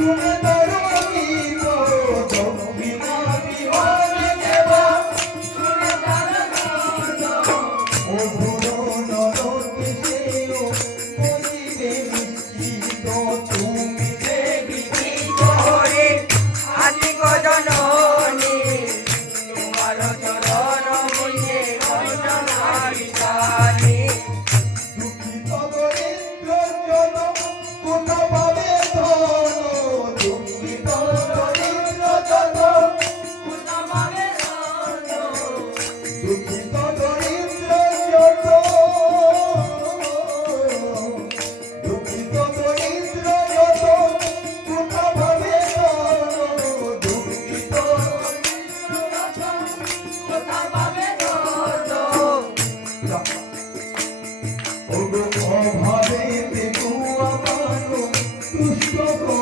শুনে Estou